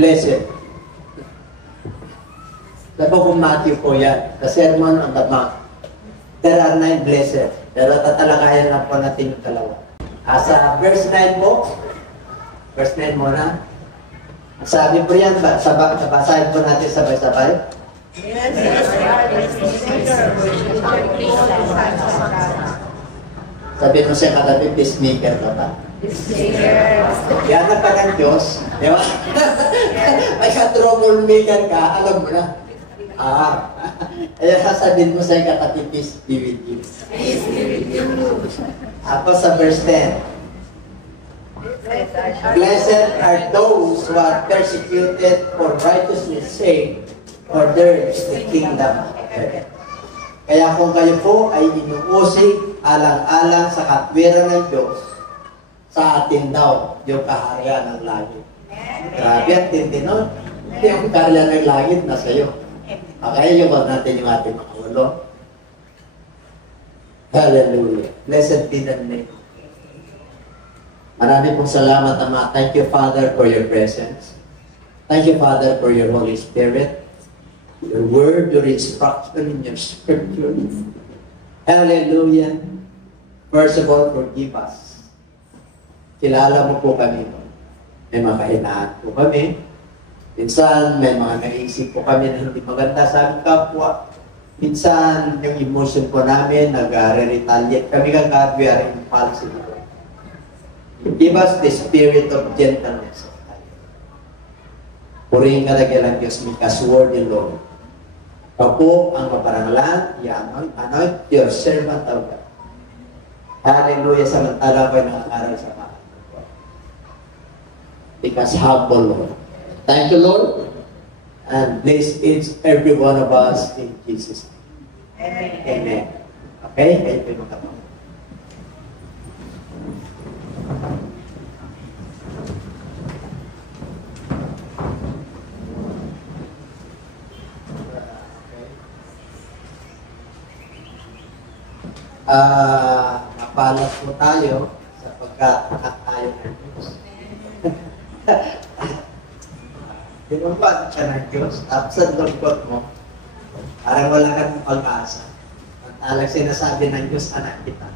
blessed. Sa book of Matthew po yan, the Sermon on the Mount. There are 9 blessed. Pero tatalakayan lang po natin yung dalawa. Sa verse 9 po, verse 9 muna. Sabi po yan, basahin po natin sabay-sabay. Sabi mo siya katabi, peacemaker ka ba? Yan ang pa ng Diyos. Di ba? Ay ka-troublemaker ka, alam mo na. Kaya sasabihin mo sa'yo katabi, peace be with you. Ako sa verse 10. Blessed are those who are persecuted for righteousness' sake, for theirs is the kingdom of heaven. Kaya kung kayo po ay inuusig alang-alang sa katwiran ng Diyos, sa atin daw yung kaharian ng langit. Grabe at tindi nun. Yung kaharian ng langit na sa'yo. Okay, yung natin yung ating mga ulo. Hallelujah. Blessed be the name. Marami pong salamat, Ama. Thank you, Father, for your presence. Thank you, Father, for your Holy Spirit. Your word, your instruction in your scripture. Hallelujah. First of all, forgive us. Kilala mo po kami. May mga kahinaan po kami. Minsan, may mga naisip po kami na hindi maganda sa aming kapwa. Minsan, yung emotion po namin, nag-retaliate kami kagad, we are impulsive. Give us the spirit of gentleness. Purihin ka na kailang Diyos, because word in Lord. Ikaw po ang maparangalan, anoint your servant of God. Hallelujah, samantala ko ay nakakaral sa mga. Because humble, Lord. Thank you, Lord. And bless each every one of us in Jesus' name. Amen. Amen. Okay? Kayo po yung magkabang. Napalas po tayo sapagkat tayo ng Diyos. Tinumpan siya ng Diyos, tapos ang lungkot mo, parang wala kang pag-asa. At talag sinasabi ng Diyos, anak kita.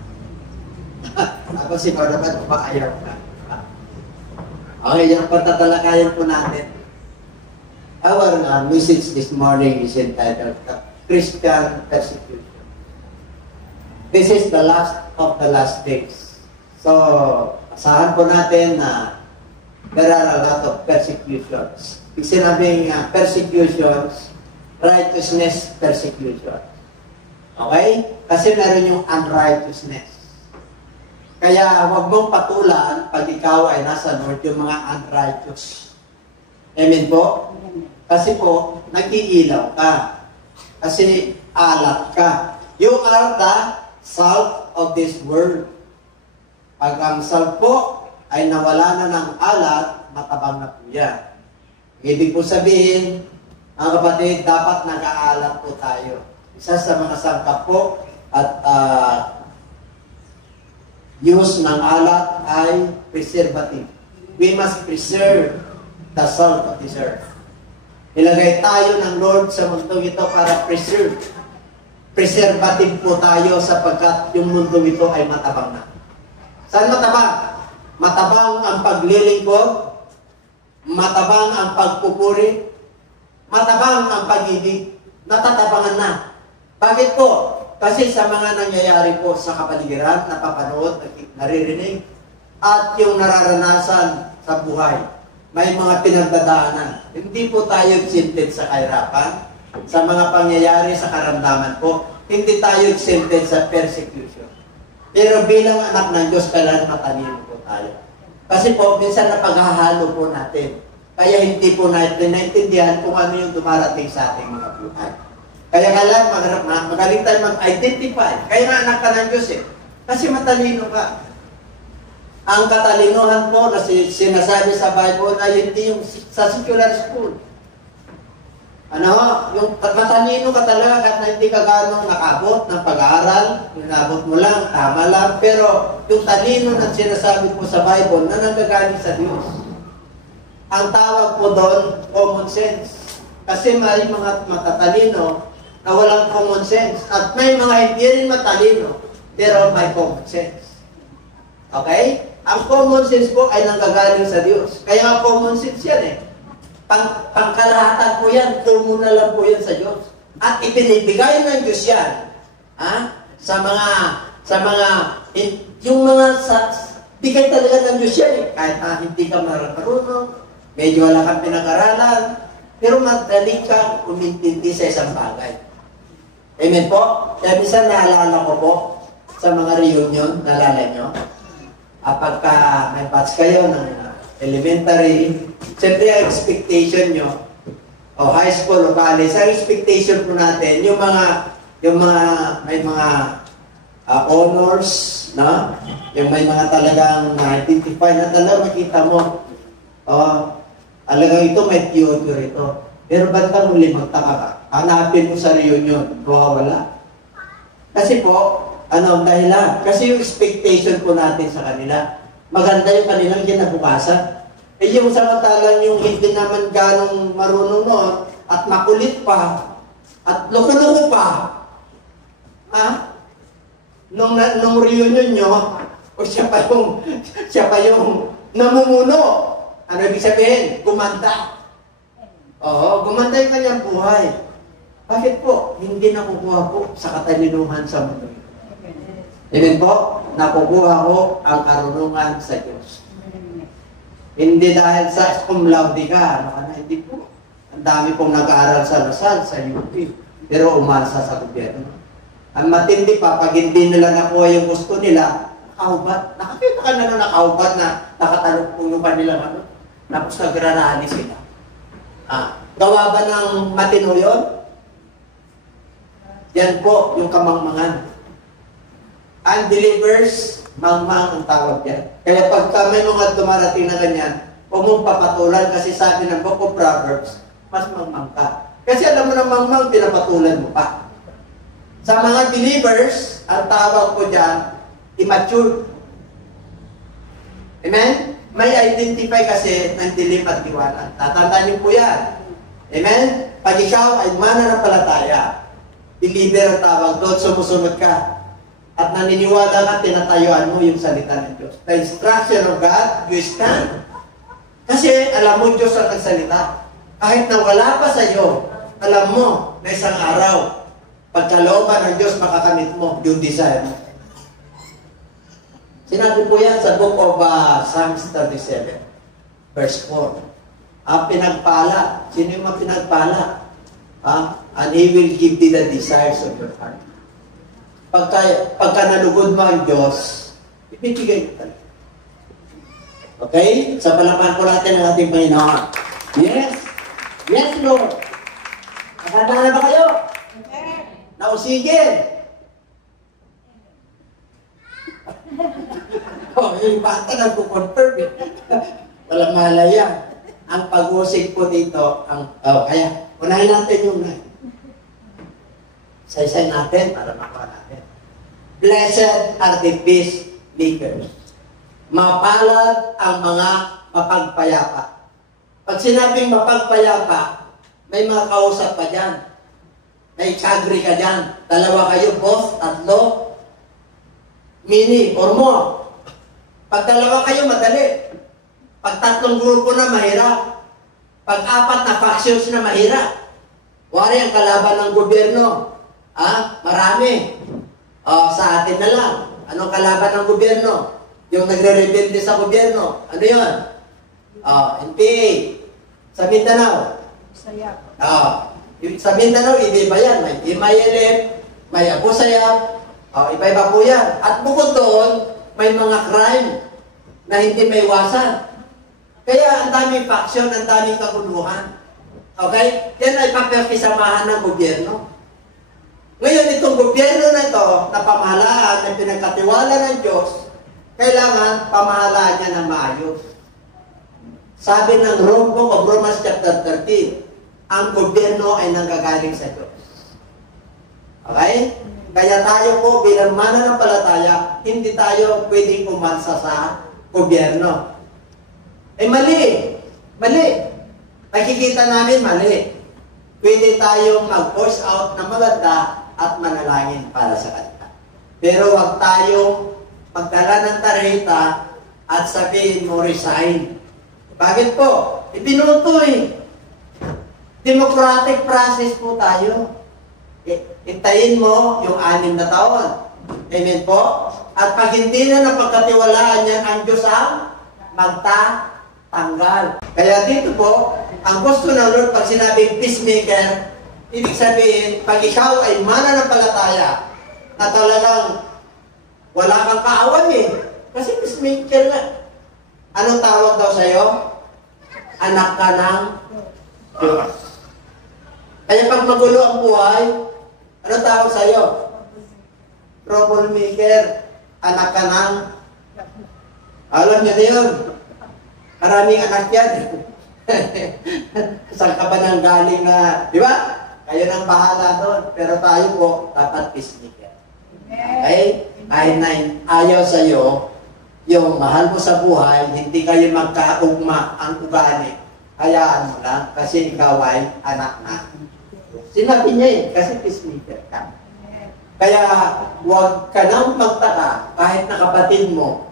Tapos ikaw dapat kumaayaw ka. Okay, yung pagtatalakayan po natin. Our message this morning is entitled Christian Persecution. This is the last of the last days. So, asahan po natin na there are a lot of persecutions. Pag sinabing persecutions, righteousness persecution. Okay? Kasi meron yung unrighteousness. Kaya huwag mong patulan pag ikaw ay nasa north yung mga unrighteous. Amen po? Kasi po, nag-iilaw ka. Kasi alat ka. You are the salt of this world. Pag ang salt po ay nawala na ng alat, matabang na po yan. Ibig po sabihin, mga kapatid, dapat nag-aalat po tayo. Isa sa mga sangkap po at use ng alat ay preservative. We must preserve the salt of this earth. Ilagay tayo ng Lord sa mundong ito para preserve. Preservative po tayo sapagkat yung mundong ito ay matabang na. Saan matabang? Matabang ang paglilingkod, matabang ang pagpupuri, matabang ang pag-ibig, natatabangan na. Bakit po? Kasi sa mga nangyayari po sa kapaligiran, napapanood, naririnig, at yung nararanasan sa buhay, may mga pinagdadaanan. Hindi po tayo exempted sa kahirapan, sa mga pangyayari sa karamdaman po, hindi tayo exempted sa persecution. Pero bilang anak ng Diyos, kailangan matalino po tayo. Kasi po, minsan napaghahalo po natin. Kaya hindi po natin naintindihan kung ano yung dumarating sa ating mga buhay. Kaya kailangan magaling tayo mag-identify. Kaya nga anak ka ng Diyos eh. Kasi matalino ka. Ang katalinuhan po na sinasabi sa Bible ay hindi yung sa secular school. Yung matalino ka talaga kahit na hindi ka gano'ng nakabot ng pag-aaral, inabot mo lang, tama lang, pero yung talino na sinasabi po sa Bible na nanggagaling sa Diyos. ang tawag po doon, common sense. Kasi may mga matatalino na walang common sense. At may mga hindi rin matalino, pero may common sense. Okay? Ang common sense po ay nanggagaling sa Diyos. Kaya common sense yan eh. Pangkalahatan po yan, common na lang po yan sa Diyos. At ipinibigay ng Diyos yan sa mga bigay talaga ng Diyos yan eh. Kahit hindi ka marunong, medyo wala kang pinag-aralan, pero madali kang umintindi sa isang bagay. Amen po? Kaya minsan naalala ko po sa mga reunion, naalala nyo? Pagka may batch kayo ng elementary, siyempre ang expectation nyo, high school o college, ang expectation po natin, may mga honors, no? Yung may mga talagang na-identify na talagang makita mo, talagang ito may tutor ito. Pero bandang muli magtaka ka, hanapin mo sa reunion, wala. Kasi po, dahilan? Kasi yung expectation po natin sa kanila, maganda yung kanilang kinabukasan. Yung samantalang yung hindi naman ganong marunong noon, at makulit pa, at loko-loko pa, nung reunion nyo, siya pa yung namumuno. Ano ibig sabihin? Gumanda. Gumanda yung kanyang buhay. Bakit po? Hindi nakukuha po sa katalinuhan sa mundo. Amen po? Nakukuha ko ang karunungan sa Diyos. Hindi dahil sa cum laude ka. Hindi po. Ang dami pong nag-aaral sa Lasal, sa UP. Pero umasa sa gobyerno. Ang matindi pa, pag hindi nila nakuha yung gusto nila, nakaubat. Nakakita ka na nakaubat na nakatalog po yung kanilang tapos nagrarali sila. Gawa ba ng matino yun? Yan po yung kamangmangan. Unbelievers, mangmang ang tawag yan. Kaya pagka may mga dumarating na ganyan, huwag mong papatulan kasi sabi ng Book of Proverbs, mas mangmang ka. Kasi alam mo na mangmang, pinapatulan mo pa. Sa mga believers, ang tawag ko dyan, immature. Amen? May identify kasi ng dilim at liwanag. Tatandaan niyo po yan. Amen? Pag ikaw ay mananampalataya, believer ang tawag doon, sumusunod ka. At naniniwala ka, tinatayuan mo yung salita ng Diyos. The instruction of God, you stand. Kasi alam mo, Diyos ang nagsalita. Kahit na wala pa sa iyo, alam mo na isang araw, pagkalooban ng Diyos, makakamit mo yung desire mo. Sinabi po yan sa book of Psalms 37, verse 4. Pinagpala. Sino yung pinagpala? And He will give thee the desires of your heart. Pagka nalugod mo ang Diyos, ibibigay ito. Okay? Sa palapan po natin ang ating Panginoon. Yes! Yes, Lord! Nakanda na ba kayo? Nausigin! Yung bata nagpo-confirm eh. Walang malaya. Ang pag-usig po dito, kaya, unahin natin yung saysay natin para makuha natin. Blessed are the peacemakers. Mapalad ang mga mapagpayapa. Pag sinabing mapagpayapa, may mga kausap pa dyan. May kagri ka dyan. Dalawa kayo, boss, tatlo, mini, or more. Pag dalawa kayo, madali. Pag tatlong grupo na, mahirap. Pag apat na factions na, mahirap. Wari ang kalaban ng gobyerno. Marami. Sa atin na lang. Anong kalaban ng gobyerno? Yung nagre-rebelde sa gobyerno. Ano yun? NPA. Sa Mindanao. Sa Mindanao, iba yan. May MILF, may Abu Sayyaf. Iba-iba po yan. At bukod doon, may mga crime na hindi may iwasan. Kaya ang daming faction, ang daming kaguluhan. Okay? Yan ay pagkakisamahan ng gobyerno. Ngayon, itong gobyerno na ito, na pamahalaan, na pinagkatiwala ng Diyos, kailangan pamahalaan niya ng maayos. Sabi ng Book of Romans chapter 13, ang gobyerno ay nanggagaling sa Diyos. Okay? Kaya tayo po bilang mananampalataya, hindi tayo pwedeng umansa sa gobyerno. Mali. Mali. Nakikita namin mali. Pwede tayong mag-force out na maganda at manalangin para sa kanila. Pero huwag tayong magdala ng tarjeta at sabihin mo resign. Bakit po? Ibinuto eh. Democratic process po tayo. Hintayin mo yung 6 na taon. Amen po? At pag hindi na napagkatiwalaan yan, ang Diyos ang magtatanggal. Kaya dito po, ang gusto ng Lord, pag sinabing peacemaker, ibig sabihin, pag ikaw ay mananampalataya, na talagang wala kang kaaway eh. Kasi peacemaker nga. Anong tawag daw sa'yo? Anak ka ng Diyos. Kaya pag magulo ang buhay, anong tawag sa'yo? Troublemaker. Anak ka ng... Alam niyo na yun. Maraming anak yan. Saan ka ba nang galing na... Di ba? Kayo nang bahala doon. Pero tayo po, dapat peacemaker. Okay? Ayaw sa'yo, yung mahal mo sa buhay, hindi kayo magkaugma ang ugali. Hayaan mo lang, kasi ikaw ay anak na. Sinabi niya eh, kasi peacemaker ka. Kaya huwag ka nang magtaka, kahit na kapatid mo,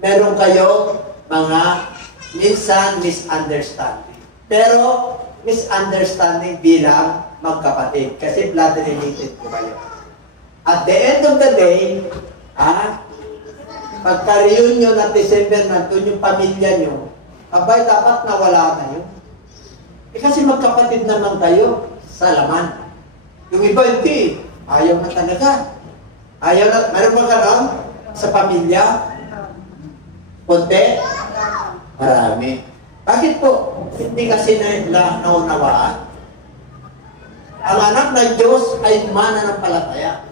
meron kayo mga minsan misunderstanding. Pero misunderstanding bilang magkapatid, kasi blood related po kayo. At the end of the day, pagka-reunion at December, nandun yung pamilya nyo, abay, dapat nawala na yun. Kasi magkapatid naman kayo sa laman. Yung iba, hindi. Ayaw na talaga. Ayaw na. Meron ba ganon sa pamilya? Konti? Marami. Bakit po? Hindi kasi naunawaan. Ang anak ng Diyos ay mananampalataya.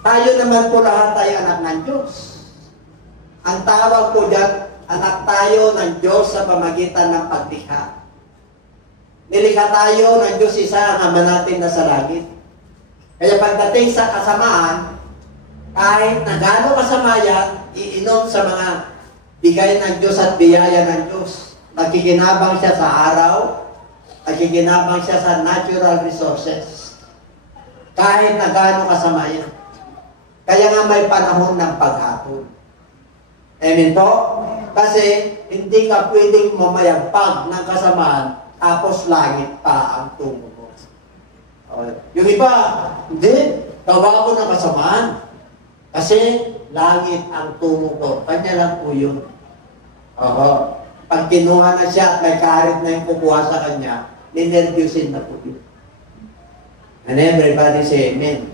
Tayo naman po lahat tayo anak ng Diyos. Ang tawag po dyan, anak tayo ng Diyos sa pamagitan ng paglikha. Nilikha tayo ng Diyos isa ang Ama natin na sa langit. Kaya pagdating sa kasamaan, kahit na gano'ng kasama yan, iinom sa mga bigay ng Diyos at biyaya ng Diyos. Nakikinabang siya sa araw, nakikinabang siya sa natural resources. Kahit na gano'ng kasama yan. Kaya nga may panahon ng paghapon. Amen po? Kasi hindi ka pwedeng mamayagpag ng kasamaan tapos langit pa ang tungo mo. Yung iba, hindi. Tawa ko ng kasamaan. Kasi langit ang tungo ko. Kanya lang po yun. Pag kinuha na siya at may karit na yung kukuha sa kanya, ninervyusin na po yun. And everybody say amen.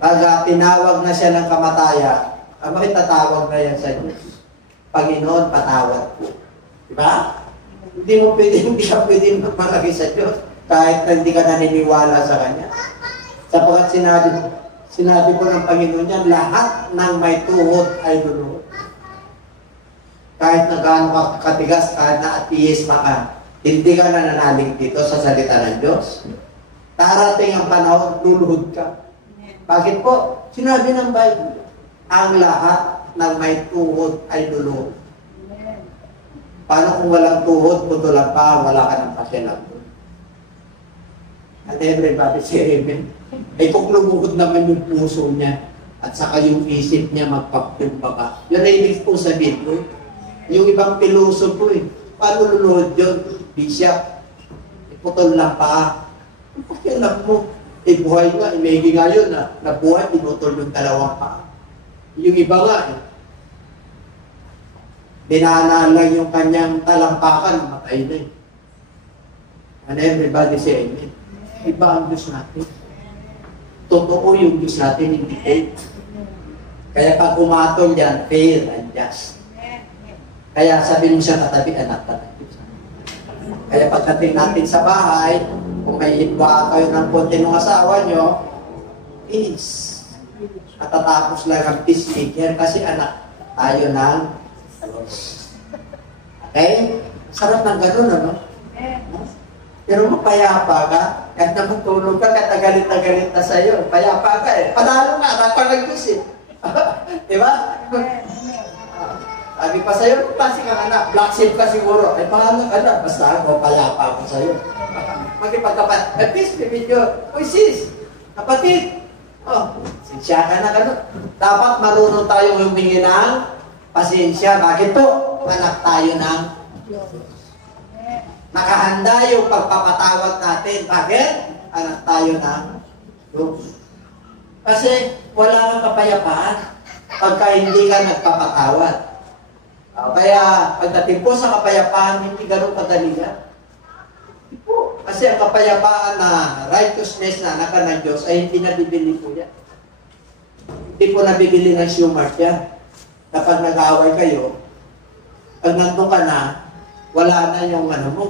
Pag tinawag na siya ng kamataya, bakit tatawag na yan sa Diyos? Panginoon, patawad po. Diba? Hindi ka pwede magmalaki sa Diyos kahit na hindi ka naniniwala sa Kanya. Sapagkat sinabi po ng Panginoon niya, lahat ng may tuhod ay luluhod. Kahit na gaano ka katigas, kahit na atheist ka, hindi ka nananalig dito sa salita ng Diyos. Darating ang panahon, luluhod ka. Bakit po? Sinabi ng Bible, ang lahat ng may tuhod ay luluhod. Paano kung walang tuhod, puto lang pa, wala ka ng pasyalan? At everybody say amen. Ay kung lumuhod naman yung puso niya at saka yung isip niya magpapumpa ka. Yun ay ibig po sabihin ko. Yung ibang piloso po eh. Paano luluhod yun? Bishop. Putol lang pa. Pakialam mo. Buhay nga. Imegi nga yun na buhay, pinutol yung dalawang pa. Yung iba nga eh. Dinaanan lang yung kanyang talampakan, matay na eh. And everybody say amen. Iba ang Diyos natin. Totoo yung Diyos natin, hindi fake. Kaya pag umatol yan, fair and just. Kaya sabi mo siya katabi, anak ka ng Diyos. Kaya pagdating natin sa bahay, kung may hitwa kayo ng konti ng asawa nyo, peace. At tatapos lang ang peacemaker kasi anak tayo ng okay? Sarap ng ganun, ano? Pero mapayapa ka, kahit na matulog ka, kahit nagalit na sa'yo, payapa ka eh. Panalo ka, anak ka ng Diyos eh. Diba? Sabi pa sa'yo, klase kang anak, black sheep ka siguro. Ay, paano ka na? Basta ako, payapa ako sa'yo. Magkipagkapat. At least, bibidyo, uy sis, kapatid. Oh, sinsya ka na gano'n. Dapat marunong tayong humingi ng pasensya. Bakit po? Anak tayo ng Diyos. Nakahanda yung pagpapatawad natin. Bakit? Anak tayo ng Diyos. Kasi wala kang kapayapaan pagka hindi ka nagpapatawad. Kaya pagdating po sa kapayapaan, hindi ganun kadali yan. Kasi ang kapayapaan na righteousness na anak ng Diyos ay hindi nabibili po yan. Hindi po nabibili ng Shumart yan. Na pag nag-aaway kayo, pag nandun ka na, wala na yung ano mo.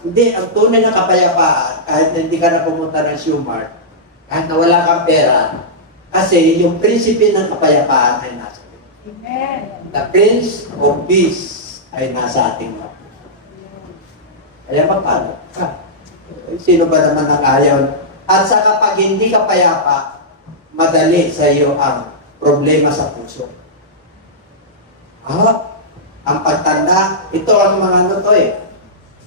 Hindi, ang tunay na kapayapaan, kahit na hindi ka na pumunta ng Shumart, kahit na wala kang pera, kasi yung prinsipe ng kapayapaan ay nasa atin. Amen. The Prince of Peace ay nasa ating mga. Kaya paano? Sino ba naman ang ayaw? At sa kapag hindi ka payapa, madali sa iyo ang problema sa puso. Ang pagtanda, ito ang mga ano to eh.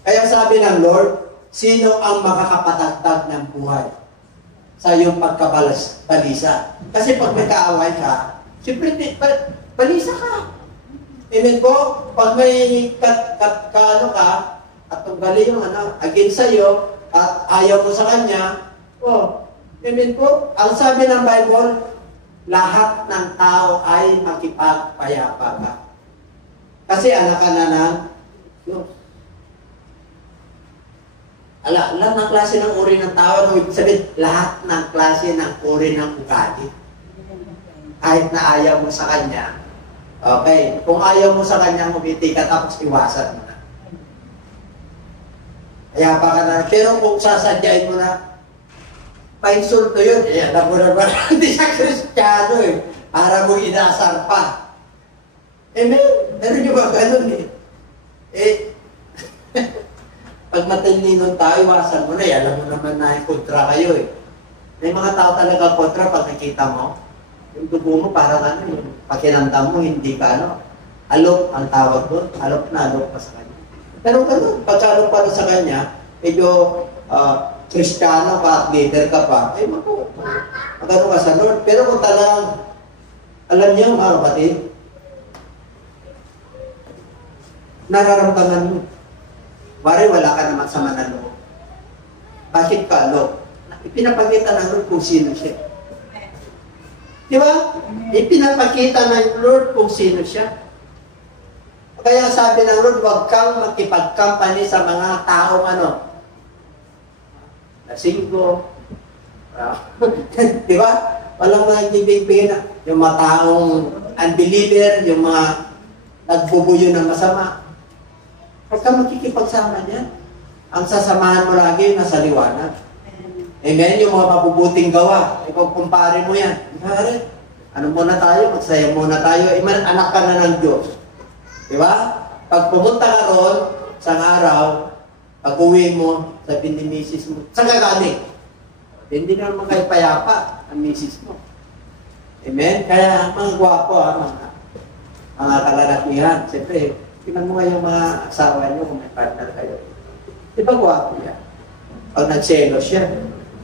Kaya sabi ng Lord, sino ang makakapatagtag ng buhay sa iyong pagkabalisa? Kasi pag may kaaway ka, siyempre, balisa ka. Amen po? Pag may ano ka, at tunggali yung against sa'yo, at ayaw mo sa kanya, amen po? Ang sabi ng Bible, lahat ng tao ay makipagpayapa ka. Kasi anak ka na ng Diyos. Lahat ng klase ng uri ng tao, ibig sabihin, lahat ng klase ng uri ng ugali. Kahit na ayaw mo sa kanya, okay, kung ayaw mo sa kanya, umiti ka, tapos iwasan mo na. Kaya pa ka na, pero kung sasadyain mo na, pa-insulto yun, alam mo na ba, hindi siya Kristiyano eh, para mo inasar pa. Amen? Meron nyo ba ganun eh? Pag matalino tayo, iwasan mo na, alam mo naman na kontra kayo eh. May mga tao talaga kontra pag nakita mo, yung dugo mo parang yung pakinandam mo, hindi ka alok ang tawag doon, alok pa sa kanya. Pero ganun, pagkalok pa sa kanya, medyo Kristiyano ka at leader ka pa, magano ka sa Lord. Pero kung talagang, alam niyo mga kapatid, nararamdaman mo, bari wala ka naman sa manalo. Bakit ka alok? Ipinapakita ng Lord kung sino siya. Di ba? Ipinapakita ng Lord kung sino siya. Kaya sabi ng Lord, huwag kang makipag-company sa mga taong lasinggo. Di ba? Walang mga nagbibigay na. Yung mga taong unbeliever, yung mga nagbubuyo ng masama. Huwag kang makikipagsama niyan. Ang sasamahan mo lagi nasa liwanag. Amen? Yung mga mabubuting gawa. Ikaw, kumpare mo yan. Ano muna tayo? Magsaya muna tayo. Anak ka na ng Diyos. Di ba? Pag pumunta ka roon, isang araw, pag uwi mo, sabi ni misis mo, saan ka galing? Hindi na naman kayo payapa ang misis mo. Amen? Kaya mga gwapo, mga kalalakihan. Siyempre, tingnan mo nga yung mga asawa nyo kung may partner kayo. Di ba gwapo yan? Pag nagselos siya,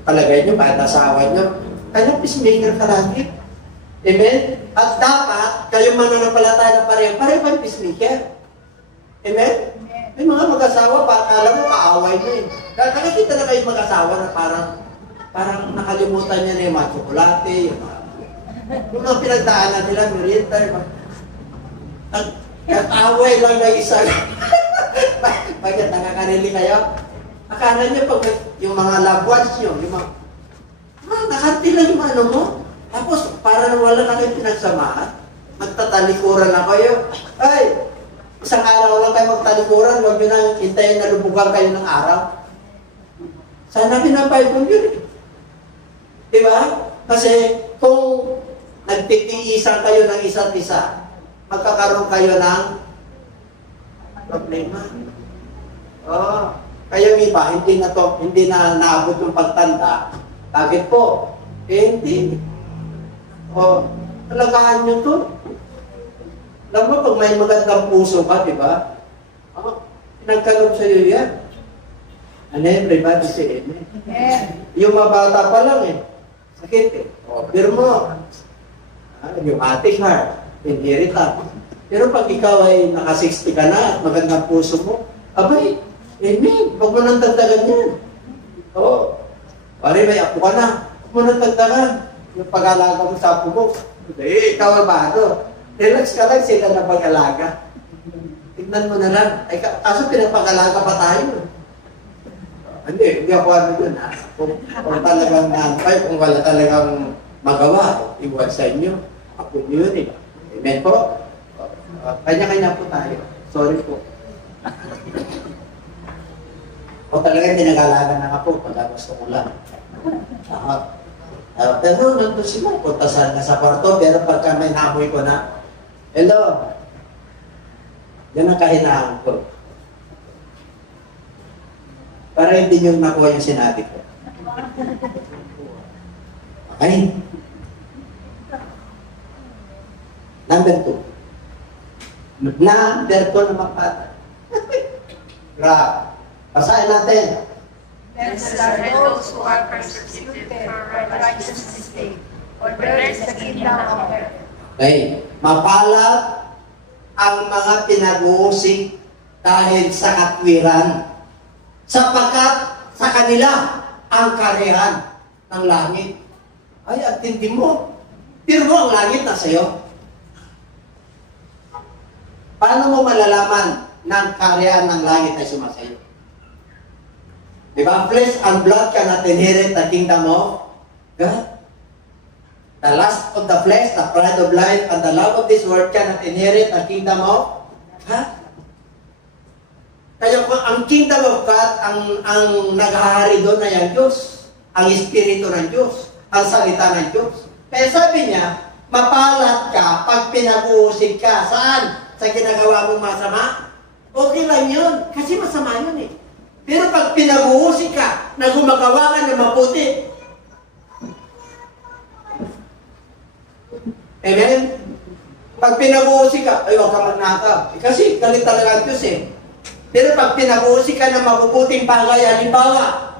palagay nyo, kahit asawa nyo, kaya peacemaker ka lagi. Amen? At dapat, kayong mananampalataya na pareho bang peacemaker? Amen? May mga mag-asawa, akala mo, kaaway mo eh. Nakakita na kayo mag-asawa na parang nakalimutan niya na yung mga tsokolate, yung mga pinagdaanan nila, merienda, away lang na isa. Bakit nakakarili kayo? Akala niyo pag yung mga loved ones nyo, yung mga, nakati lang yung ano mo. Tapos, para wala na kayo pinagsamahan, magtatalikuran na kayo. Ay, isang araw lang kayo magtalikuran, huwag nyo nang hintayin na lubugan kayo ng araw. Sana pinapay ko yun. Diba? Kasi kung nagtitiisan kayo ng isa't isa, magkakaroon kayo ng problema. Kaya iba, hindi na naabot yung pagtanda. Bakit po? Hindi. Talagaan nyo to. Alam mo, pag may magandang puso ka, di ba? Pinagkaloob sa'yo yan. Ano yun? Everybody say amen. Yung mga bata pa lang eh. Sakit eh. Pero mo, yung ating heart, inheritance. Pero pag ikaw ay naka-60 ka na at magandang puso mo, abay, amen. Huwag mo nang dagdagan yan. Oo. Pare, may apo ka na. Huwag mo nang dagdagan. Yung pag-alaga mo sa apo mo. Ikaw ang bato. Relax ka lang, sila na pag-alaga. Tignan mo na lang. Ay, kaso pinapag-alaga pa tayo. Hindi ako ano yun ha. Kung talagang naantay, kung wala talagang magawa, iwan sa inyo. Ako yun eh. Amen po? Kanya-kanya po tayo. Sorry po. O talagang tinag-alaga na ako pag gusto ko lang. Pero nandun sila, puntasan na sa kwarto, pero pagka may namoy ko na, hello, yan ang kahinaan ko. Para hindi nyo nakuha yung sinabi ko. Okay? Number 2. Number 2 na magpata. Grabe. Basahin natin. Blessed are those who are persecuted for righteousness' sake, for theirs is the kingdom of heaven. Okay. Mapalad ang mga pinag-uusig dahil sa katwiran, sapagkat sa kanila ang karihan ng langit. Ay, at hindi mo. Pero ang langit na sa'yo. Paano mo malalaman ng karihan ng langit ay sumasayo? Diba? Flesh and blood cannot inherit the kingdom of God. The lust of the flesh, the pride of life, and the love of this world cannot inherit the kingdom of God. Kaya kung ang kingdom of God, ang naghahari doon ay ang Diyos, ang Espiritu ng Diyos, ang salita ng Diyos. Kaya sabi niya, mapalat ka pag pinag-uusig ka. Saan? Sa ginagawa mong masama? Okay lang yun, kasi masama yun eh. Pero pag pinag-uusig ka, na gumagawa ka ng mabuti. Amen? Pag pinag-uusig ka, ay huwag ka magnakaw. Kasi galit talaga ang Diyos eh. Pero pag pinag-uusig ka ng mabubuting bagay, halimbawa,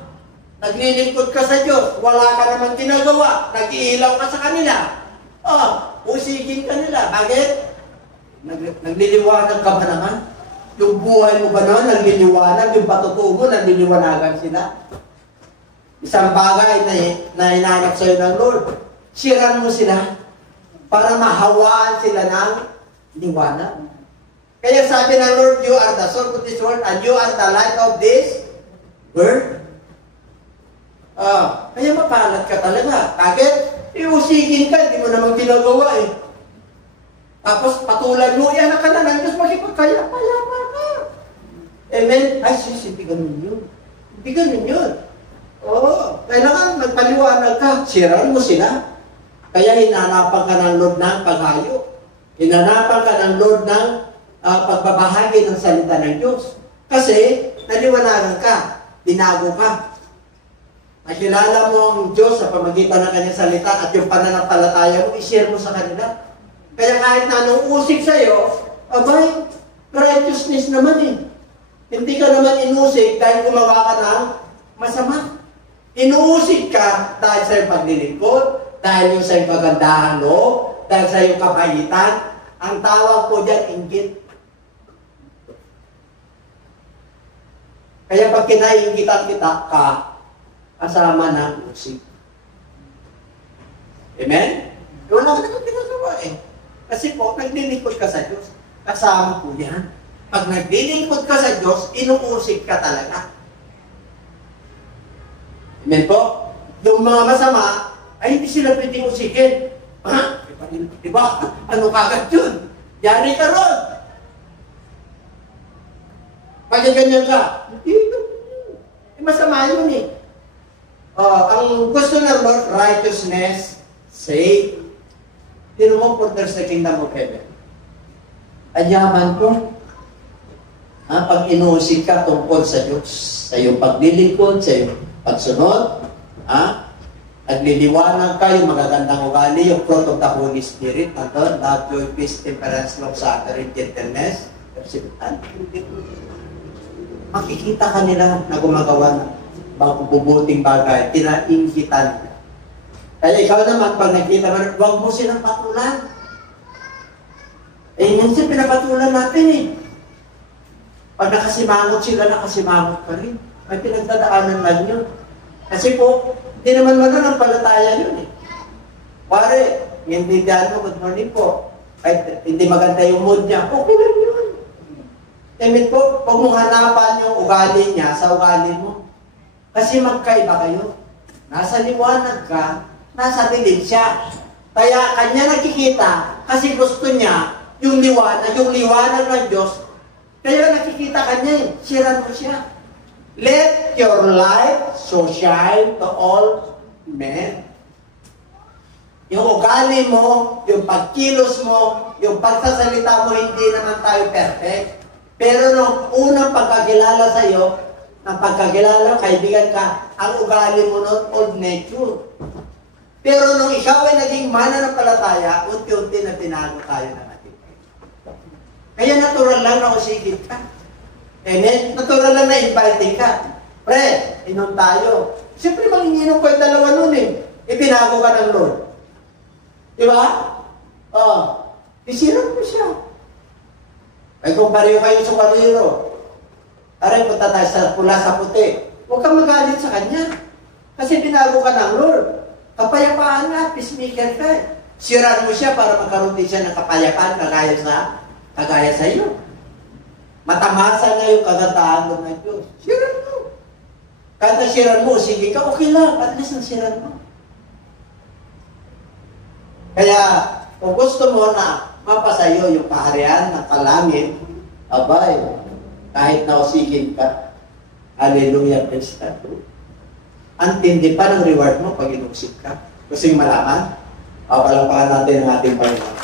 naglilingkod ka sa Diyos, wala ka naman ginagawa, nag-iilaw ka sa kanila, usigin ka nila. Bakit? Nagliliwanag ka ba naman? Yung buhay mo ba naman, nagliliwanag, yung patutuo mo, nagliliwanagan sila. Isang bagay na hinahanap sa'yo ng Lord, siran mo sila para mahawaan sila ng liwanag. Kaya sabi ng Lord, you are the salt of this world and you are the light of this world. Kaya mapalat ka talaga. Bakit? Iusigin ka, hindi mo naman ginagawa eh. Tapos patulan mo, anak ka na ng Diyos, makipagkaya, palapa ka. Amen? Ay, sis, hindi ganun yun. Hindi ganun yun. Kailangan magpaliwanag ka. Siran mo sila. Kaya hinanapan ka ng Lord ng paghayo. Hinanapan ka ng Lord ng pagbabahagi ng salita ng Diyos. Kasi, naliwanagan ka. Binago ka. Nakilala mo ang Diyos sa pamagitan ng kanyang salita at yung pananampalataya mo, i-share mo sa kanila. Kaya kahit na anong usig sa'yo, abay, righteousness naman eh. Hindi ka naman inusig dahil gumawa ka ng masama. Inuusig ka dahil sa iyong paglilingkod, dahil yung sa iyong kagandahan loob, dahil sa iyong kabaitan. Ang tawag po dyan, inggit. Kaya pag kinainggitan kita ka, kasama ng usig. Amen? Wala ka naman ginagawa eh. Kasi po, naglilingkod ka sa Diyos. Kasama po yan. Pag naglilingkod ka sa Diyos, inuusig ka talaga. Amen po? Yung mga masama, ay hindi sila pwedeng usigin. Ha? Diba? Ano kagad yun? Yari ka ron. Pag ganyan ka, hindi masama yun eh. Ang gusto ng Lord, righteousness, sake, pero mo for there's the kingdom of heaven. Anyaman ko, pag inuusig ka tungkol sa Diyos, sa iyong paglilingkod, sa iyong pagsunod, nagliliwanag ka, yung magagandang ugali, yung fruit of the Holy Spirit, love, joy, peace, temperance, long-suffering, gentleness, makikita ka nila na gumagawa ng mabubuting bagay, kinainggitan. Kaya ikaw naman, pag nakita mo, huwag mo silang patulan. Minsan pinapatulan natin eh. Pag nakasimangot sila, nakasimangot pa rin. May pinagdadaanan lang yun. Kasi po, hindi naman mananampalataya yun eh. Pare, hindi dyan mo, good morning po. Kahit hindi maganda yung mood niya, okay lang yun. Emit po, huwag mong hanapan yung ugali niya sa ugali mo. Kasi magkaiba kayo. Nasa liwanag ka, nasa dilim siya. Kaya kanya nakikita, kasi gusto niya yung liwanag ng Diyos. Kaya nakikita kanya eh, siran mo siya. Let your light so shine to all men. Yung ugali mo, yung pagkilos mo, yung pagsasalita mo, hindi naman tayo perfect. Pero nung unang pagkakilala sa iyo, ng pagkakilala, kaibigan ka, ang ugali mo nun, old nature. Pero nung ikaw ay naging mananampalataya, unti-unti na tinago tayo ng ating. Kaya natural lang na usigit ka. Amen? Natural lang na inviting ka. Pre, inom tayo. Siyempre, manginginom ko yung dalawa nun eh. Ipinago ka ng Lord. Di ba? Isiran mo siya. Ay kung pareho kayo sa kaliro, aray, punta tayo sa pula sa puti. Huwag kang magalit sa kanya. Kasi binago ka ng Lord. Kapayapaan nga, peacemaker ka. Siran mo siya para magkaroon din siya ng kapayapaan kagaya sa iyo. Matamasa na yung kagandahan mo ng Diyos. Siran mo. Kada siran mo, sige ka, okay lang. At least ang siran mo. Kaya, kung gusto mo na mapasayo yung kaharian ng kalangit, abay, kahit nausigin ka, hallelujah, praise God. Ang tindi pa ng reward mo pag inuksik ka. Gusto yung malaman? Palampakan natin ang ating Panginoon.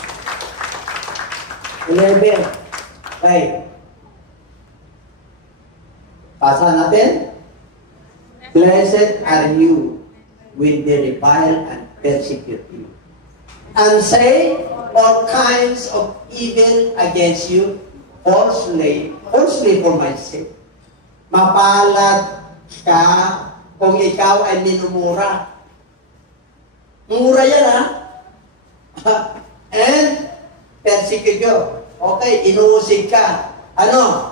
11. Okay. Pasa natin. Blessed are you when they revile and persecute you, and say all kinds of evil against you, falsely for my sake. Mapalad ka kung ikaw ay minumura. Mura yan, ha? And persecute you. Okay, inuusig ka. Ano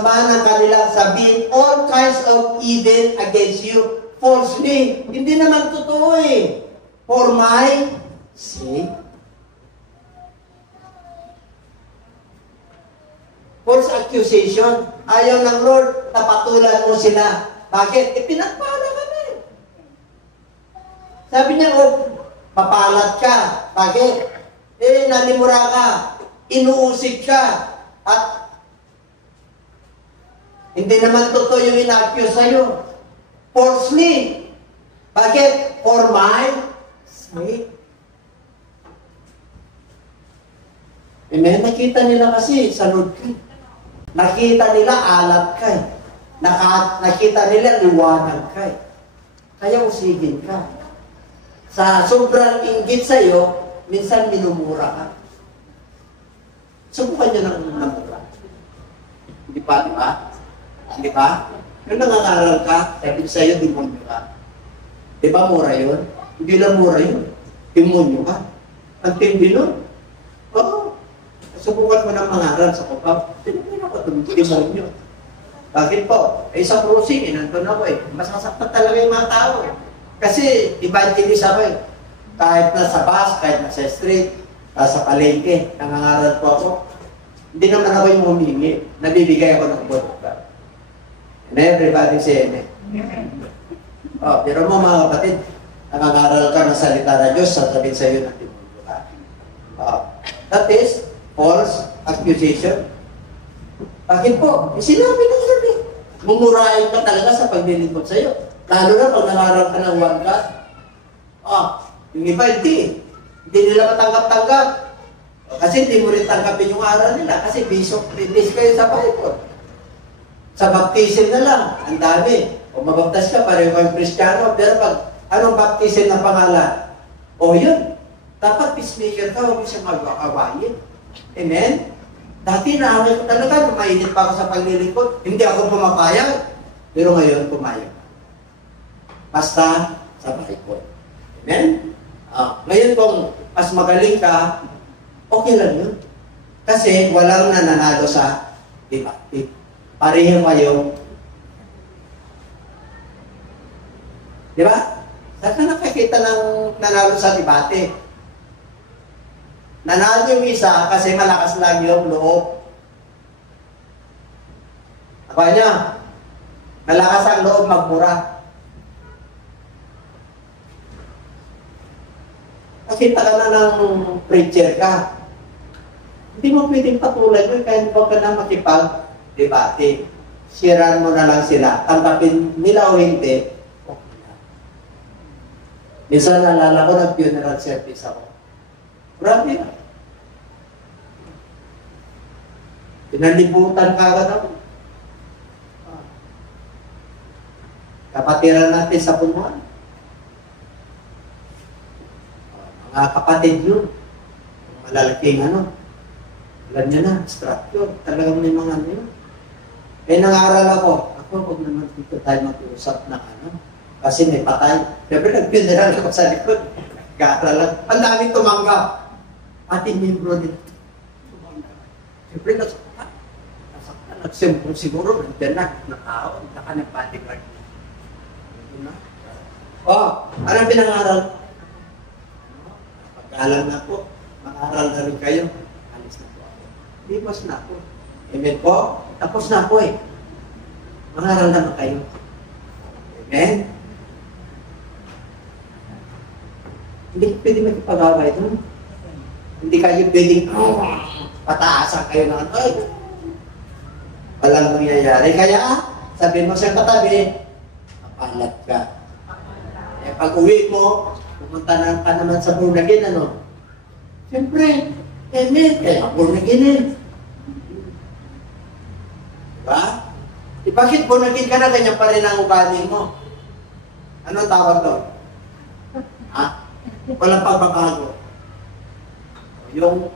man ang kanilang sabihin, all kinds of evil against you, falsely. Hindi naman totoo eh. For my sake. False accusation. Ayaw ng Lord, napatulan mo sila. Bakit? Pinagpala kami. Sabi niya, papalat ka. Bakit? Nalimura ka. Inuusig ka. At hindi naman totoo yung ina-accuse sa'yo. Falsely. Bakit? For my sake. Amen? Nakita nila kasi sa Lord ka. Nakita nila alat ka. Nakita nila liwanag ka. Kaya usigin ka. Sa sobrang inggit sa'yo, minsan minumura ka. Subukan nyo ng minumura. Hindi pa, di ba? Di ba? Yung nangangaral ka, sabi sa'yo, demonyo ka. Di ba mura yun? Hindi lang mura yun. Demonyo ka. Ang tindi nun. Oo. Subukan mo ng mangaral sa kupaw. Tinignan ako itong demonyo. Bakit po? Sa cruising, nandun ako eh. Masasaktan talaga yung mga tao eh. Kasi evangelist ako eh. Kahit nasa bus, kahit nasa street, sa palengke, nangangaral po ako. Hindi naman ako yung humingi. Nabibigay ako ng botka. And everybody say amen. Pero mo mga kapatid, nangangaral ka ng salita ng Diyos, sasabihin sa iyo ng demonyo ka. That is false accusation. Bakit po? Sinabi na sabi. Mumurahin ka talaga sa paglilingkod sa iyo. Lalo na pag nangaral ka ng one God. Yung iba hindi. Hindi nila matanggap-tanggap. Kasi hindi mo rin tanggapin yung aral nila. Kasi based kayo sa Bible. Sa baptism na lang, ang dami. Kung mabaptas ka, pareho kayong Kristiyano. Pero pag Anong baptism na pangalan? O yun. Dapat peacemaker ka, huwag mo siya mag-awayin. Amen? Dati naaway ko talaga, mainit pa ako sa paglilingkod. Hindi ako pumapayag. Pero ngayon, pumayag. Basta sa Bible. Amen? Ngayon kung mas magaling ka, okay lang yun. Kasi walang nananalo sa debate. Pareho kayo. Di ba? Saan ka nakakita ng nanalo sa debate? Nanalo yung isa kasi malakas lang yung loob. Ako niya, malakas ang loob magmura. Nakita ka na ng preacher ka. Hindi mo pwedeng patuloy mo, kaya hindi ka na makipag-debate. Siran mo na lang sila. Tanggapin nila o hindi, okay na. Minsan nalala ko, nag-funeral service ako. Grabe na. Pinalibutan ka agad ako. Kapatiran natin sa punuan. Mga kapatid yun. Malalaking alam niya na, structure. Talagang may mga yun. Eh, nangaral ako. Huwag naman dito tayo mag-uusap na kasi may patay. Siyempre, nag-funeral ako sa likod. Nag-aaral lang. Ang daming tumanggap. Ating membro nito. Siyempre, nagsempong siguro. Nandiyan na tao. Naka ng bodyguard. Anong pinangaral? Pag-aaral na po. Mag-aaral na rin kayo. Alis na po ako. Libas na po. Amen po? Tapos na po eh. Mag-aaral naman kayo. Amen? Hindi pwede magpag-away doon. Hindi kayo pwedeng pataasan kayo ng walang nangyayari. Kaya, sabi mo sa katabi, mapalat ka. Eh, pag uwi mo, pumunta na ka naman sa born again, Siyempre, amen, born again Diba? Bakit born again ka na, ganyan pa rin ang ugali mo? Anong tawag to? Walang pagbabago. Yung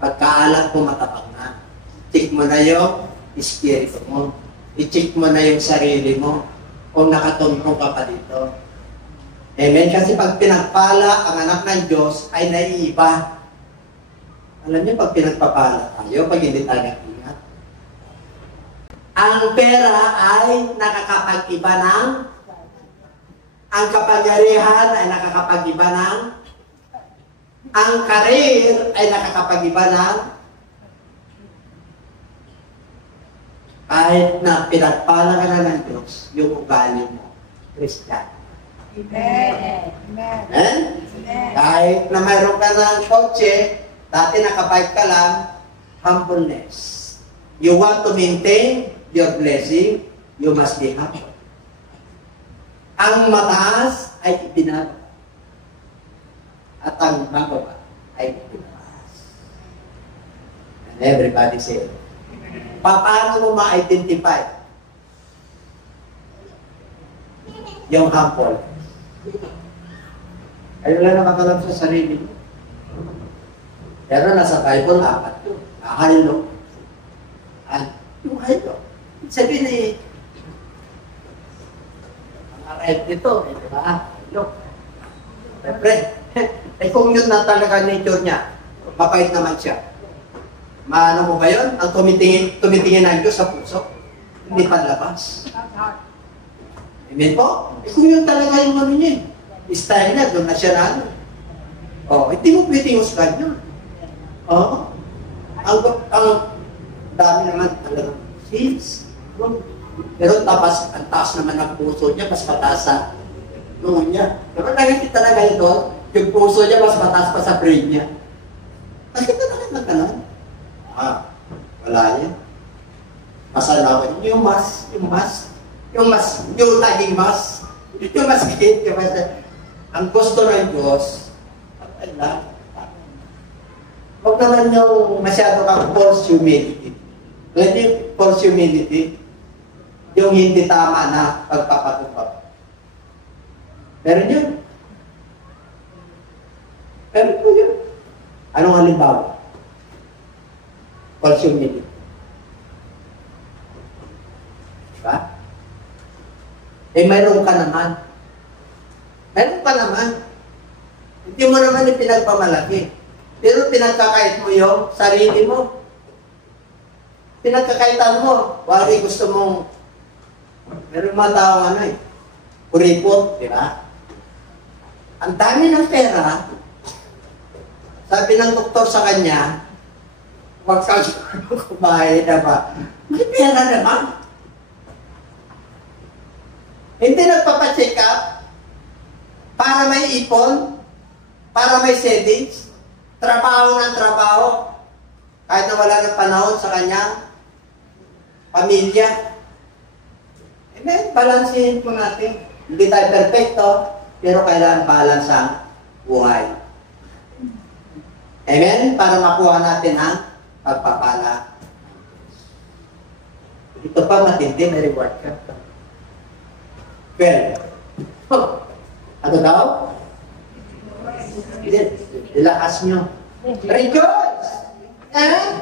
pagkaalat mo matapang na. Check mo na yung espiritu mo. I-check mo na yung sarili mo kung nakatungkong ka pa dito. Amen? Kasi pag pinagpala ang anak ng Diyos ay naiiba. Alam niyo, pag pinagpapala tayo, pag hindi tayo ingat, ang pera ay nakakapag-iba ng ang kapangyarihan ay nakakapag-iba ng ang karir ay nakakapag-iba ng kahit na pinagpala ka na ng Diyos, yung ugali mo, Christian. Amen. Amen? Kahit na mayroon ka ng kotse, dati nakabike ka lang, humbleness. You want to maintain your blessing, you must be humble. Ang mataas ay ibinaba. At ang mababa ay ibinaas. And everybody say, paano mo ma-identify yung humble? Ay wala nakakalam sa sarili mo. Pero nasa Bible, 4 yun. Kahalo. Yung halo. Sabihin eh, ang red nito, di ba? Halo. Siyempre, kung yun na talaga nature niya, mapait naman siya. Maano mo ba yun? Ang tumitingin ng Diyos sa puso, hindi panlabas. Amen po? Kung yun talaga yung niya, style niya, doon na siya na hindi mo pwede husgan yun. Ang dami naman talagang sins. Pero ang taas naman ng puso niya, mas mataas sa noon niya. Pero nakikita talaga ito, yung puso niya mas mataas pa sa brain niya. Nakikita na kanan. Wala yan. Masalawan. Yung taging mas. Yung mas higit. Ang gusto ng Diyos, huwag naman yung masyado kang false humility. Hindi false humility, yung hindi tama na pagpapatupad. Meron yun. Meron po yun. Anong halimbawa? Calcium needed. Diba? Eh, mayroon ka naman. Mayroon ka naman. Hindi mo naman yung pinagpamalaki. Pero pinagkakait mo yung sarili mo. Pinagkakaitan mo. Wari gusto mong, meron mga tao kuripot, di ba? Ang dami ng pera, sabi ng doktor sa kanya, huwag ka kumain na ba? May pera naman. Hindi nagpapacheck up para may ipon, para may savings, trabaho ng trabaho, kahit na wala ng panahon sa kanyang pamilya. Amen, balansehin po natin. Hindi tayo perfecto, pero kailangan balance ang buhay. Amen? Para makuha natin ang pagpapala. Ito pa matindi, may reward ka. Well, ano daw? Ilakas nyo. Rejoice! And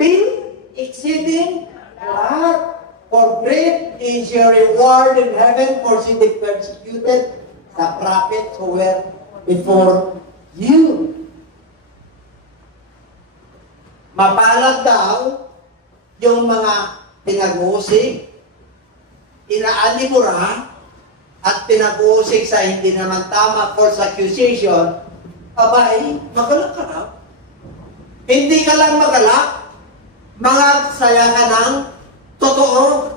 be exceeding glad, for great is your reward in heaven, for she persecuted the prophets who were before you. Mapalad daw yung mga pinag-uusig, inaalimura, at pinag-uusig sa hindi naman tama false accusation, abay, magalak ka raw. Hindi ka lang magalak, saya ka ng totoo.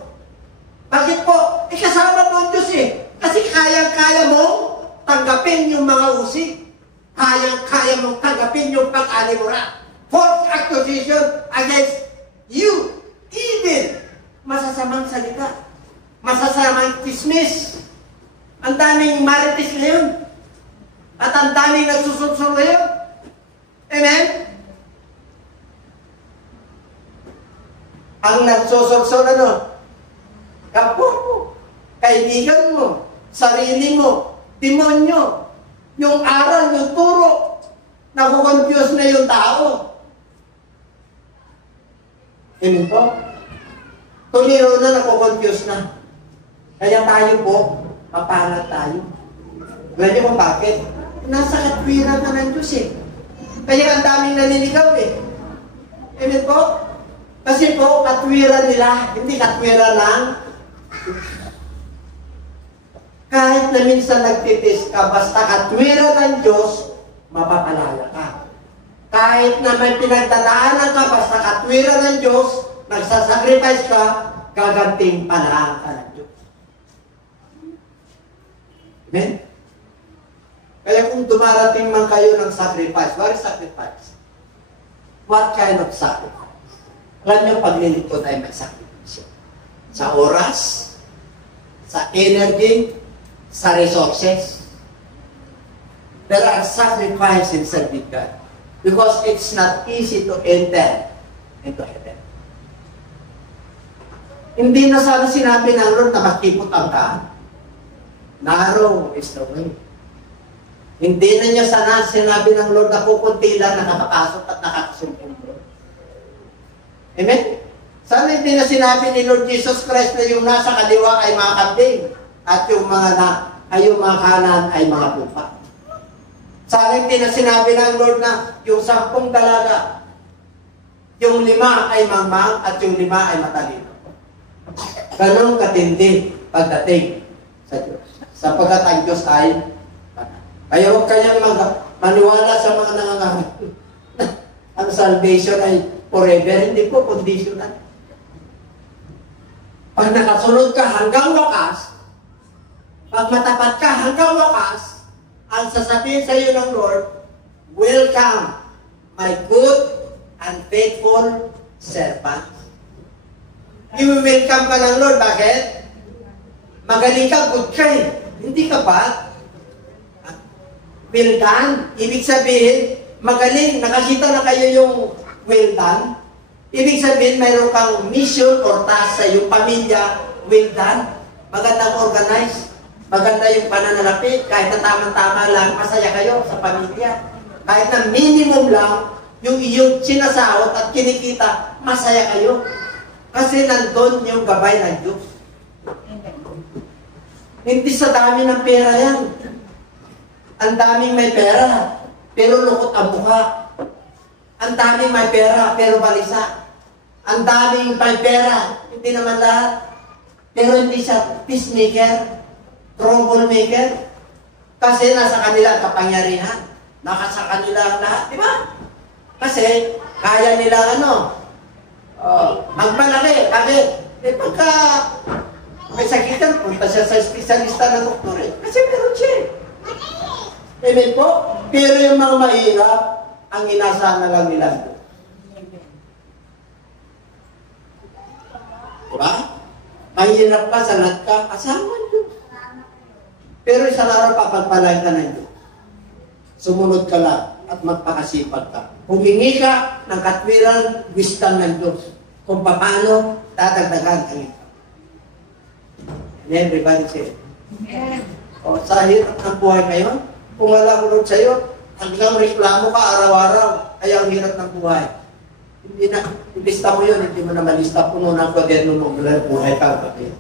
Bakit po? Kasama mo ang Diyos Kasi kayang-kaya mong tanggapin yung mga usig. Kayang-kaya mong tanggapin yung pag-alimura. False accusation against you. Even masasamang salita. Masasamang kismis. Ang daming marites ngayon. At ang daming nagsusudsur ngayon. Amen? Ang nagsusudsur kapwa mo, kaibigan mo, sarili mo, demonyo, yung aral, yung turo, nakukonfuse na yung tao. Amen po? Tumiro na, nakukonfuse na. Kaya tayo po, mapangat tayo. Alam niyo kung bakit? Nasa katwiran na ng Diyos Kaya ang daming naniligaw Amen po? Kasi po, katwiran nila, hindi katwiran ng kahit na minsan nagtitis ka, basta katwiran ng Diyos, mapapalala ka. Kahit na may pinagdadaanan ka, basta katwiran ng Diyos, nagsasacrifice ka, gaganting pala ka ng Diyos. Amen? Kaya kung dumarating man kayo ng sacrifice, what is sacrifice? What kind of sacrifice? Alam niyo, paglilingkod ay may sacrifice. Sa oras, sa energy, sa resources. There are sacrifices in serving God. Because it's not easy to enter into heaven. Hindi na sana sinabi ng Lord na makipot ang daan. Narrow is the way. Hindi na niya sana sinabi ng Lord na kukunti lang nakapasok at nakakasumpong Lord. Amen? Sana hindi na sinabi ni Lord Jesus Christ na yung nasa kaliwa ay mga kambing at yung mga kanan ay mga pupa. Sana hindi na sinabi ng Lord na yung 10 dalaga, yung 5 ay mangmang at yung 5 ay matalino. Ganong katindi pagdating sa Diyos. Sapagkat ang Diyos ay kaya huwag kayang maniwala sa mga nangangaral. Ang salvation ay forever, hindi po conditional. Pag nakasunod ka hanggang wakas, pag matapat ka hanggang wakas, ang sasabihin sa iyo ng Lord, welcome, my good and faithful servant. I-welcome ka ng Lord. Bakit? Magaling ka, good ka Hindi ka ba? Well done. Ibig sabihin, magaling. Nakakita na kayo yung well done. Ibig sabihin, mayroon kang mission or task sa iyong pamilya. Well done. Magandang organize. Maganda yung pananalapi, kahit na tama-tama lang, masaya kayo sa pamilya. Kahit na minimum lang, yung iyong sinasahod at kinikita, masaya kayo. Kasi nandun yung gabay ng Diyos. Hindi sa dami ng pera yan. Ang daming may pera, pero lukot ang mukha. Ang daming may pera, pero balisa. Ang daming may pera, hindi naman lahat. Pero hindi siya peacemaker, troublemaker. Kasi nasa kanila kapangyarihan. Nasa kanila ang lahat, di ba? Kasi kaya nila magmalaki. Bakit? Pagka may sakitan, punta siya sa espesyalista ng doktor eh. Kasi meron siya. Amen po? Pero yung mga mahirap, ang inasahan na lang nila. Diba? Mahirap ka, salat ka, asahan Diyos. Pero isang araw papagpalain ka ng Diyos. Sumunod ka lang at magpakasipag ka. Humingi ka ng katwiran, wisdom ng Diyos. Kung paano dadagdagan ang ito. Everybody say it. O, sa hirap ng buhay ngayon, kung wala kulog sa'yo, hanggang reklamo ka araw-araw, ay ang hirap ng buhay. Hindi na, ilista mo yun, hindi mo na malista, puno ng kwaderno mo, buhay ka kapit.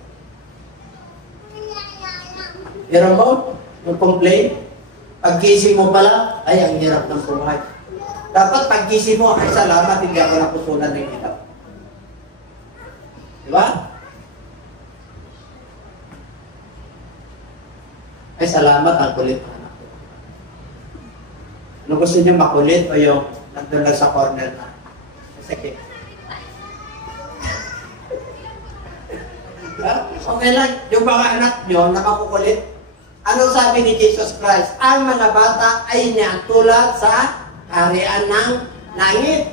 Meron mo? Yung complain? Pag-gising mo pala, ay ang hirap ng buhay. Dapat pag-gising mo, ay salamat, hindi ako napusulan ng hirap. Diba? Ay salamat, ang kulit na anak ko. Ano gusto niyo, makulit o yung nandun lang sa corner na? Sige. Okay lang, yung mga anak nyo na makukulit, anong sabi ni Jesus Christ? Ang mga bata ay niya tulad sa kaharian ng langit.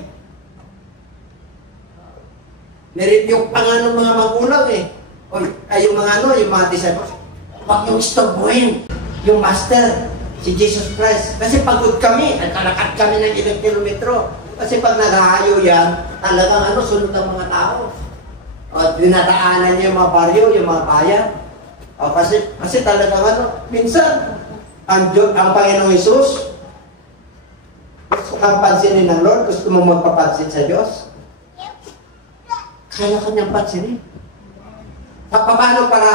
Nireview pa nga ng mga magulang eh. O, yung mga disciples, huwag yung istorbohin yung master, si Jesus Christ. Kasi pagod kami, nagkalakad kami ng ilang kilometro. Kasi pag naghahayo yan, talagang sunod ang mga tao. O, dinadaanan niya yung mga baryo, yung mga bayan. O, kasi talagang minsan, ang Panginoong Hesus, gusto kang pansinin ng Lord, gusto mo magpapansin sa Diyos. Kaya kanyang pansinin. Paano para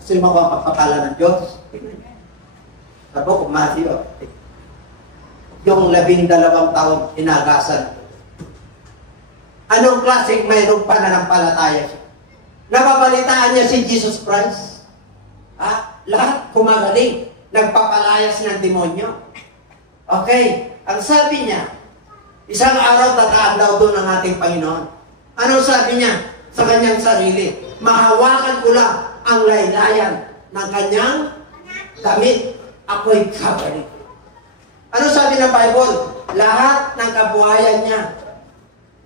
gusto mo ang pagpapala ng Diyos? Sabi ko, Matthew, yung 12 taon inagasan. Anong klaseng mayroong pananampalataya siya? Nababalitaan niya si Jesus Christ. Lahat kumagaling. Nagpapalayas ng demonyo. Okay, ang sabi niya, isang araw tataan daw doon ang ating Panginoon. Ano sabi niya sa kanyang sarili? Mahawakan ko lang ang laylayan ng kanyang damit. Ako'y kapalit. Ano sabi ng Bible? Lahat ng kabuhayan niya,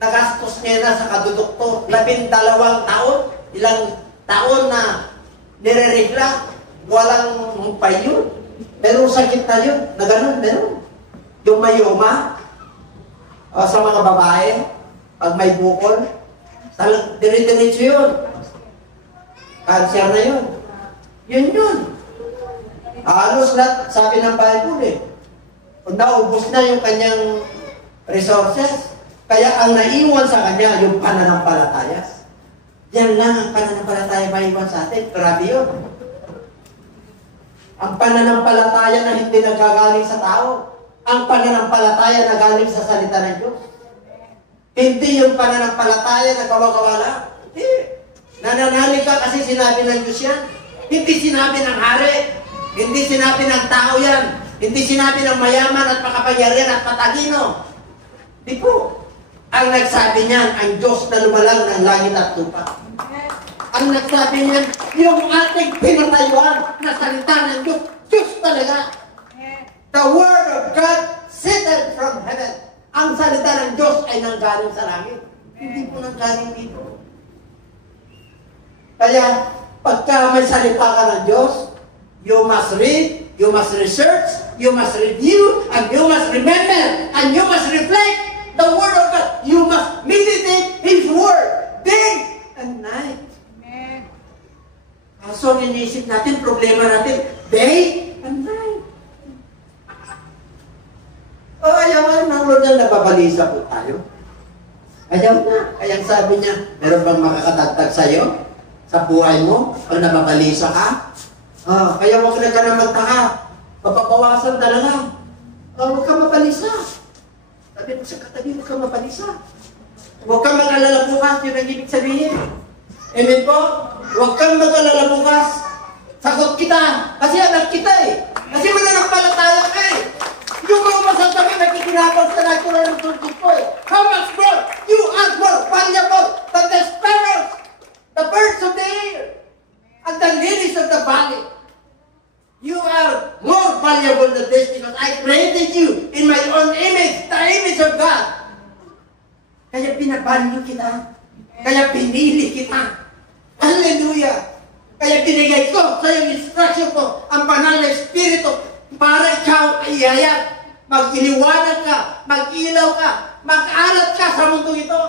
nagastos niya na sa kadudukto. 12 taon, ilang taon na nire-regla, walang humpay yun. Pero sakit na yun, na ganun, meron. Yung mayoma, sa mga babae, pag may bukol, dire-diretso yun. Cancer na yun. Yun. Halos lahat, sabi ng Bible kung naubos na yung kanyang resources, kaya ang naiwan sa kanya, yung pananampalataya. Yan lang ang pananampalataya maiwan sa atin. Grabe yun. Ang pananampalataya na hindi nagagaling sa tao. Ang pananampalataya na galing sa salita ng Diyos. Hindi yung pananampalataya na gawa-gawa lang. Hindi. Nananalig ka kasi sinabi ng Diyos yan. Hindi sinabi ng hari. Hindi sinabi ng tao yan. Hindi sinabi ng mayaman at makapangyarihan at matalino. Di po. Ang nagsabi niyan, ang Diyos na lumalang ng langit at lupa. Ang nagsabi niyan, yung ating pinatayuan na salita ng Diyos, Diyos talaga. The Word of God settled from heaven. Ang salita ng Diyos ay nanggaling sa langit. Hindi po nanggaling dito. Kaya, pagka may salita ka ng Diyos, you must read, you must research, you must review, and you must remember, and you must reflect the Word of God. You must meditate His Word day and night. So, iniisip natin, problema natin, day and night. O ayaw ng Lord na nababalisa po tayo. Ayaw na. Kaya sabi niya, meron bang makakatagtag sa'yo? Sa buhay mo? Pag nababalisa ka? Kaya huwag na ka na magtaka. Papabawasan talaga. Huwag ka mabalisa. Sabi mo sa katabi, huwag ka mabalisa. Huwag kang mag-alala bukas, yun ang ibig sabihin. Amen po? Huwag kang mag-alala bukas. Sagot kita. Kasi anak kita eh. Kasi mananampalataya ka eh. Yung mga masasabi na kikinabang sa natural ng tungkol po eh. How much more? You are more valuable than the sparrows, the birds of the air, and the lilies of the valley. You are more valuable than this because I created you in my own image, the image of God. Kaya pinabalyo kita. Kaya pinili kita. Hallelujah! Kaya binigay ko sa iyong instruction ko ang banal na Espiritu para ikaw ay hayag. Mag-iliwanag ka, mag-ilaw ka, mag-alat ka sa mundo ito.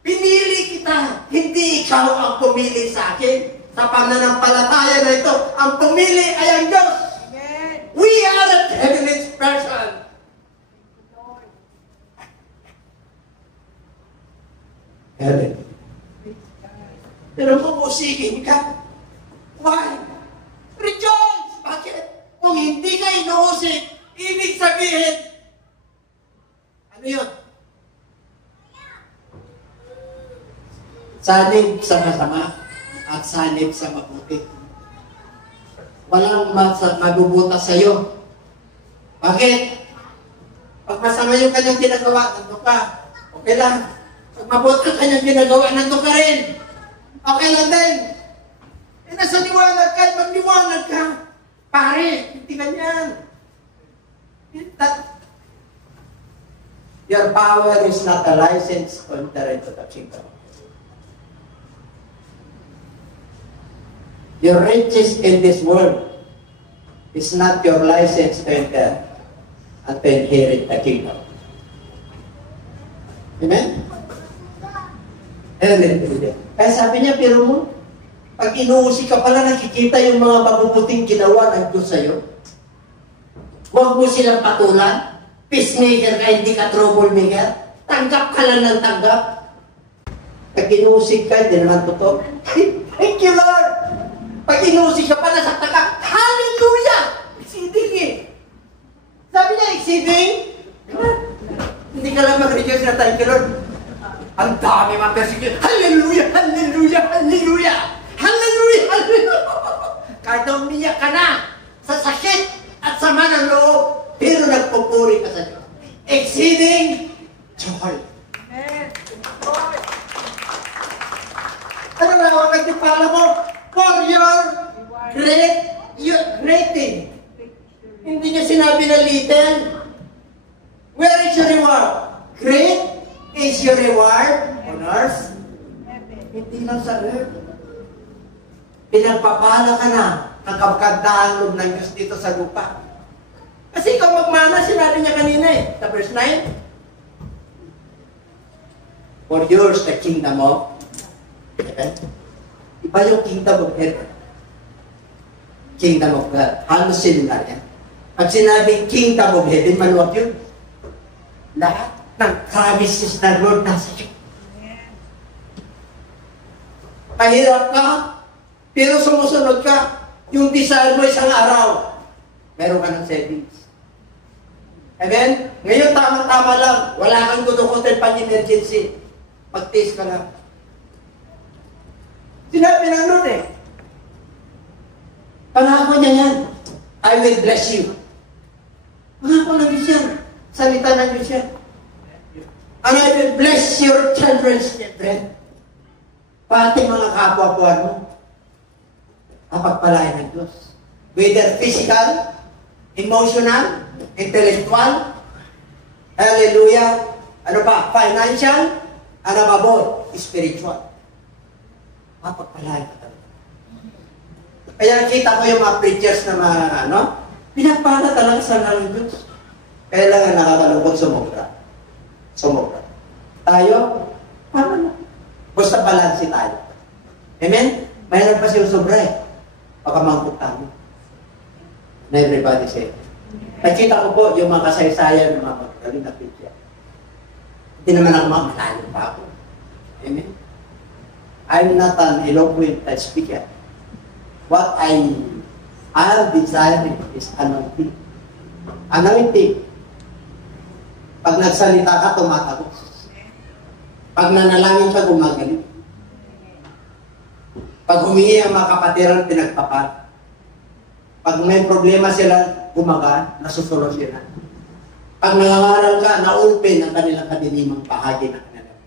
Pinili kita. Hindi ikaw ang pumili sa akin. Sa pananampalataya na ito, ang pumili ay ang Diyos. We are a privileged person. Heaven. Pero kung usigin ka, why? Rejoice! Bakit? Kung hindi ka inuusig, ibig sabihin, ano yun? Sanib sa masama at sanib sa mabuti. Walang mabubutas sa'yo. Bakit? Pag masama yung kanyang ginagawa, nandun ka. Okay lang. Pag mabuti ang kanyang ginagawa, nandun ka rin. Okay lang din. Nasa liwanag ka, magliwanag ka. Pare, hindi ganyan. Your power is not a license to enter into the kingdom. Your riches in this world is not your license to enter and to inherit the kingdom. Amen? Kaya sabi niya, pero mo, pag inuusik ka pala, nakikita yung mga mabubuting ginawa ng Diyos sa'yo. Huwag mo silang patulan. Peacemaker ka, hindi ka troublemaker. Tanggap ka lang ng tanggap. Pag inuusik ka, hindi naman totoo. Thank you, Lord! Pag inuusik ka pala, sakta ka, hallelujah! Exceeding eh. Sabi niya, exceeding. Hindi ka lang mag-rejoice na thank you, Lord. Ang dami mga persecute. Hallelujah! Hallelujah! Hallelujah! Hallelujah! Hallelujah! Kahit umiyak ka na sa sakit at sama ng loob, pero nagpupuri ka sa Diyos. Exceeding joy. Ano na ang nagtipala mo? For your great. Hindi niya sinabi na little. Where is your reward? Great is your reward on earth. Hindi lang sa earth. Pinagpapala ka na ang kapagandaan loob ng Diyos dito sa lupa. Kasi ikaw magmana, sinabi niya kanina sa verse 9. For yours the kingdom of heaven. Iba yung kingdom of heaven. Kingdom of God. Halos similar yan. Pag sinabing kingdom of heaven, maluwag yun. Lahat ng promises na Lord nasa iyo. Kahirap ka, pero sumusunod ka, yung desire mo isang araw, meron ka ng savings. Amen? Ngayon, tama-tama lang. Wala kang kudukutin pang-emergency. Mag-taste ka lang. Sinabi ng Lord pangako niya yan. I will bless you. Pangako ng Diyos yan. Salita ng Diyos yan. And I will bless your children's children. Pati mga kapwa-puan mo. Kapagpalain ng Diyos. Whether physical, emotional, intellectual, hallelujah, ano pa, financial, ano pa po, spiritual. Kapagpalain ka talaga. Kaya kita ko yung mga preachers na mga, pinagpala talaga sa ng Diyos. Kailangan nakakalupot sumobra. Tayo, paano na? Basta balansi tayo. Amen? Mayroon pa siya sobra eh. Baka mangkutang. And everybody say, nakita ko po yung mga kasaysayan ng mga magagaling na picture. Hindi naman ako malayo pa ako. Amen? I'm not an eloquent speaker. What I am desiring is anointing. Anointing. Pag nagsalita ka, tumatagos. Pag nanalangin ka, gumagaling. Pag humingi ang mga kapatiran, pinagpapat. Pag may problema sila, gumagaan, nasusolusyonan. Pag nangangaral ka, naulpin ang kanilang kadinimang bahagi ng kanilang.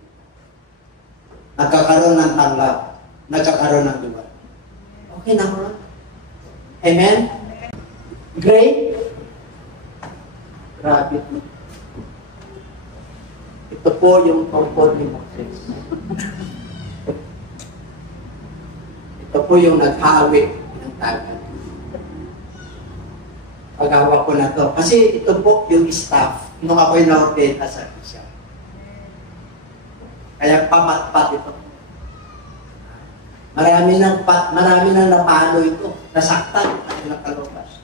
Nagkakaroon ng tanglap, nagkakaroon ng duwa. Okay na po. Amen? Great? Grabe. Ito po yung tungkol ni Moses. Ito po yung naghawi ng tagat. Pag-hawak ko na to. Kasi ito po yung staff nung ako'y na-ordain as a bishop. Kaya pamat-pat ito. Marami nang napalo ito. Nasaktan ang ilang kalabas.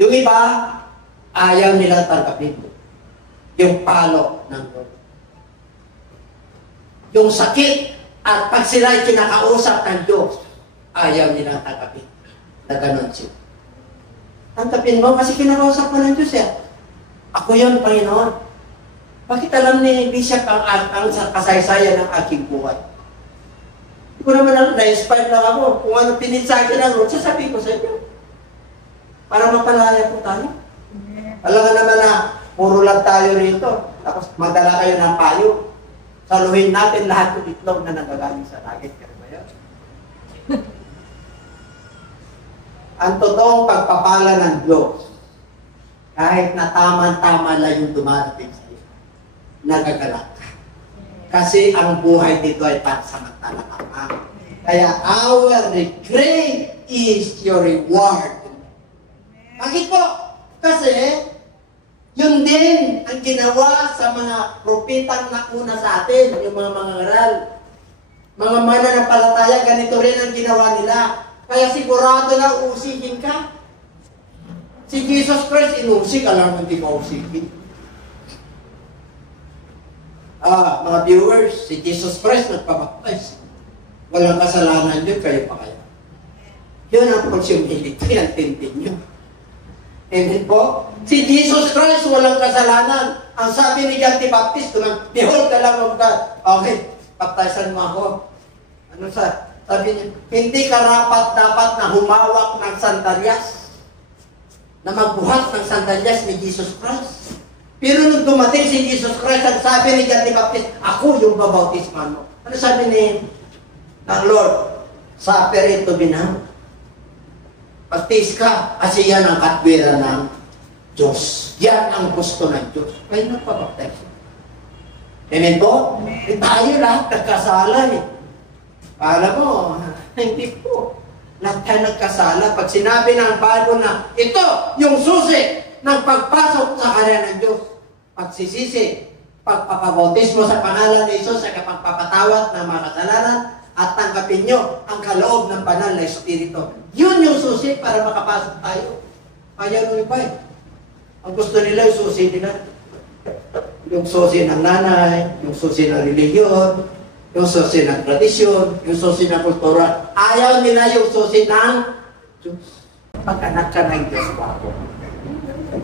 Yung iba, ayaw nilang tanggapin. Yung palo ng Lord. Yung sakit at pag sila'y kinakausap ng Diyos, ayaw nilang tanggapin. Na ganon siya. Tanggapin mo kasi kinakausap mo ng Diyos eh. Ako yun, Panginoon. Bakit alam ni Bishop ang kasaysayan ng aking buhay? Hindi ko naman na-inspire lang ako. Kung ano pininsakin ng Lord, sasabihin ko sa inyo. Para mapalaya po tayo. Alam nga naman na puro lang tayo rito. Tapos magdala kayo ng payo. Saluhin natin lahat ng itlog na nagagaling sa langit. Kaya ba yun? Ang totoong pagpapala ng Diyos, kahit na tama-tama lang yung dumarating sa iyo, nagagalak ka. Kasi ang buhay dito ay pansamantala lamang. Kaya our regret is your reward. Bakit po? Kasi yun din ang ginawa sa mga propetang nauna sa atin, yung mga mangangaral. Mga mananampalataya, ganito rin ang ginawa nila. Kaya sigurado na usihin ka. Si Jesus Christ, inusik, alam mo hindi ka usihin. Mga viewers, si Jesus Christ nagpabaptize. Walang kasalanan yun, kayo pa kaya. Yun ang possibility, ang tintin nyo. Amen po? Si Jesus Christ, walang kasalanan. Ang sabi ni John the Baptist, behold the Lamb of God. Okay, baptizan mo ako. Ano sabi niya? Hindi ka dapat na humawak ng sandalyas, na magbuhat ng sandalyas ni Jesus Christ. Pero nung dumating si Jesus Christ, ang sabi ni John the Baptist, ako yung babautisman mo. Ano sabi ng Lord? Suffer it to be now. Baptist ka, kasi yan ang katwiran ng Diyos. Yan ang gusto ng Diyos. Kaya nagpabaptize. Amen po? Amen. Tayo lahat nagkasala eh. Alam mo, hindi po. Lahat tayo nagkasala. Pag sinabi ng Bible na, ito yung susi ng pagpasok sa karya ng Diyos. Pagsisisi, pagpapabautismo sa pangalan ni Jesus sa kapagpapatawad ng mga kasalanan at tanggapin nyo ang kaloob ng banal na Espiritu. Yun yung susi para makapasok tayo. Kaya nung iba eh. Ang gusto nila yung susi nila. Yung susi ng nanay, yung susi ng religiyon, yung susi ng tradisyon, yung susi ng kultura. Ayaw nila yung susi ng Diyos. Pag anak ka ng Diyos, wako.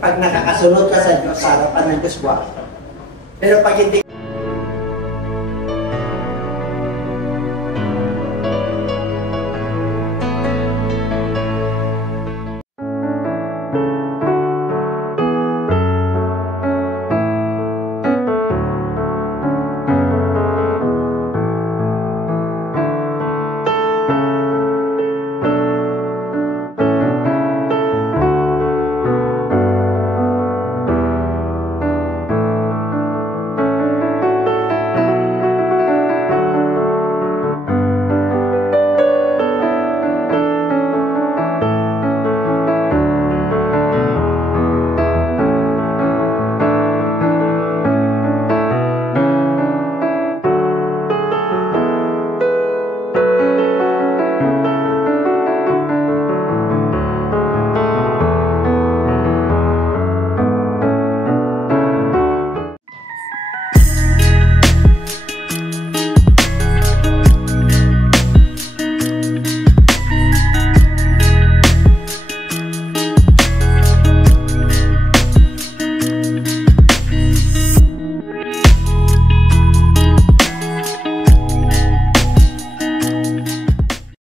Pag nakakasunod ka sa Diyos, sa harapan ng Diyos, wako. Pero pag hindi